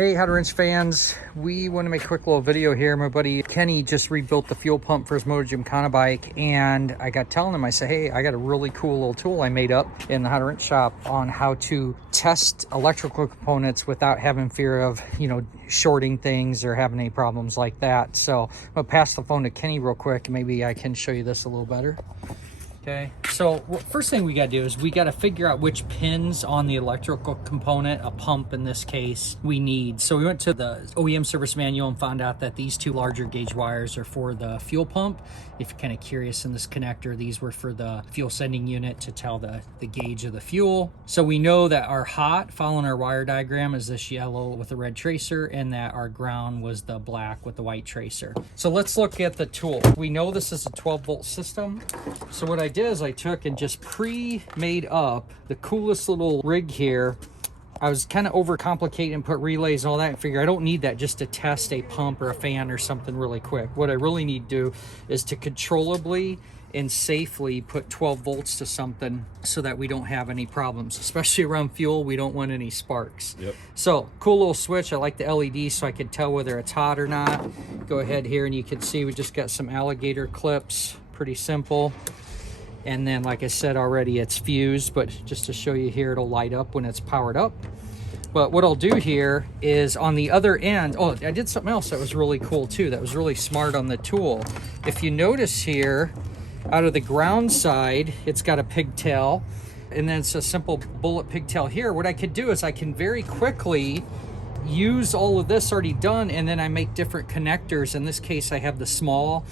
Hey, How to Wrench fans, we want to make a quick little video here. My buddy Kenny just rebuilt the fuel pump for his Motor Gymkhana bike, and I got telling him, I said, hey, I got a really cool little tool I made up in the How to Wrench shop on how to test electrical components without having fear of, shorting things or having any problems like that. So I'm gonna pass the phone to Kenny real quick, and maybe I can show you this a little better. Okay, so first thing we got to do is we got to figure out which pins on the electrical component, a pump in this case, we need. So we went to the OEM service manual and found out that these two larger gauge wires are for the fuel pump. If you're kind of curious in this connector, these were for the fuel sending unit to tell the gauge of the fuel. So we know that our hot, following our wire diagram, is this yellow with a red tracer, and that our ground was the black with the white tracer. So let's look at the tool. We know this is a 12-volt system. So what I did is I took and just pre-made up the coolest little rig here. I was kind of overcomplicating and put relays and all that and figure I don't need that just to test a pump or a fan or something really quick. What I really need to do is to controllably and safely put 12 volts to something so that we don't have any problems, especially around fuel. We don't want any sparks. Yep. So cool little switch. I like the LED so I can tell whether it's hot or not. Go ahead here and you can see we just got some alligator clips. Pretty simple. And then, like I said already, it's fused, but just to show you here, it'll light up when it's powered up. But what I'll do here is on the other end, oh, I did something else that was really cool too. That was really smart on the tool. If you notice here, out of the ground side, it's got a pigtail, and then it's a simple bullet pigtail here. What I could do is I can very quickly use all of this already done, and then I make different connectors. In this case, I have the small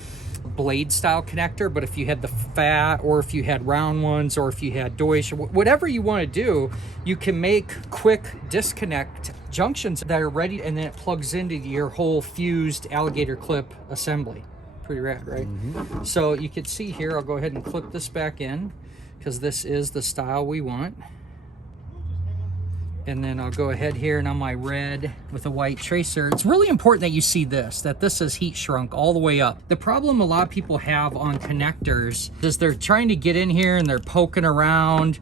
blade style connector, but if you had the fat, or if you had round ones, or if you had Deutsch, or whatever you want to do, you can make quick disconnect junctions that are ready, and then it plugs into your whole fused alligator clip assembly. Pretty rad, right? Mm-hmm. So you can see here, I'll go ahead and clip this back in because this is the style we want. And then I'll go ahead here, and on my red with a white tracer, it's really important that you see this, that this is heat shrunk all the way up. The problem a lot of people have on connectors is they're trying to get in here and they're poking around.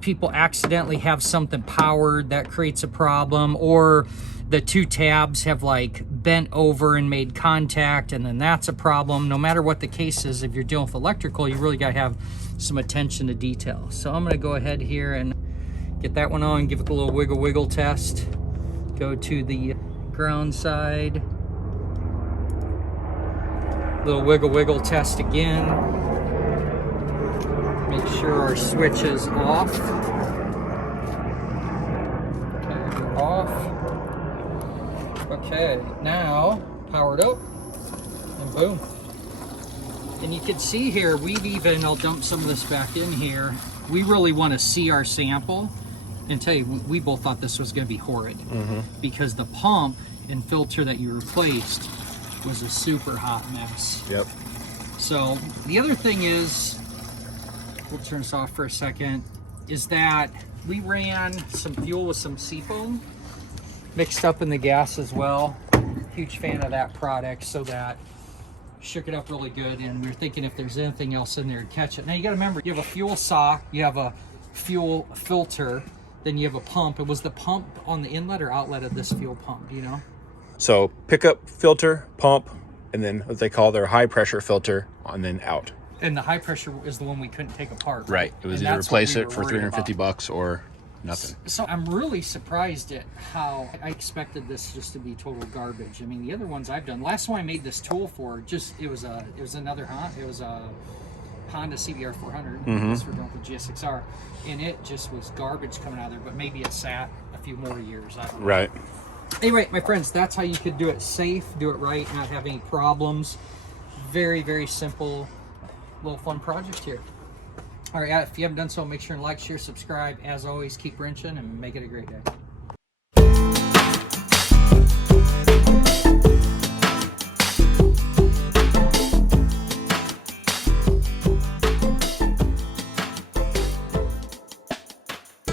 People accidentally have something powered, that creates a problem, or the two tabs have like bent over and made contact, and then that's a problem. No matter what the case is, if you're dealing with electrical, you really gotta have some attention to detail. So I'm gonna go ahead here and get that one on, give it a little wiggle test. Go to the ground side. Little wiggle test again. Make sure our switch is off. Okay, we're off. Okay, now powered up, and boom. And you can see here, I'll dump some of this back in here. We really want to see our sample. And tell you, we both thought this was going to be horrid because the pump and filter that you replaced was a super hot mess. Yep. So the other thing is, we'll turn this off for a second, is that we ran some fuel with some seafoam mixed up in the gas as well. Huge fan of that product, so that shook it up really good. And we were thinking if there's anything else in there to catch it. Now you got to remember, you have a fuel sock, you have a fuel filter, then you have a pump. It was the pump on the inlet or outlet of this fuel pump, So pickup, filter, pump, and then what they call their high pressure filter, and then out. And the high pressure is the one we couldn't take apart. Right. It was either replace it for $350 or nothing. So I'm really surprised at how I expected this just to be total garbage. I mean, the other ones I've done, last one I made this tool for, it was another Honda. It was a Honda CBR 400. This we're going with the GSXR, and it just was garbage coming out of there. But maybe it sat a few more years. I don't know. Right. Anyway, my friends, that's how you could do it safe, do it right, not have any problems. Very simple, little fun project here. All right, if you haven't done so, make sure and like, share, subscribe. As always, keep wrenching and make it a great day.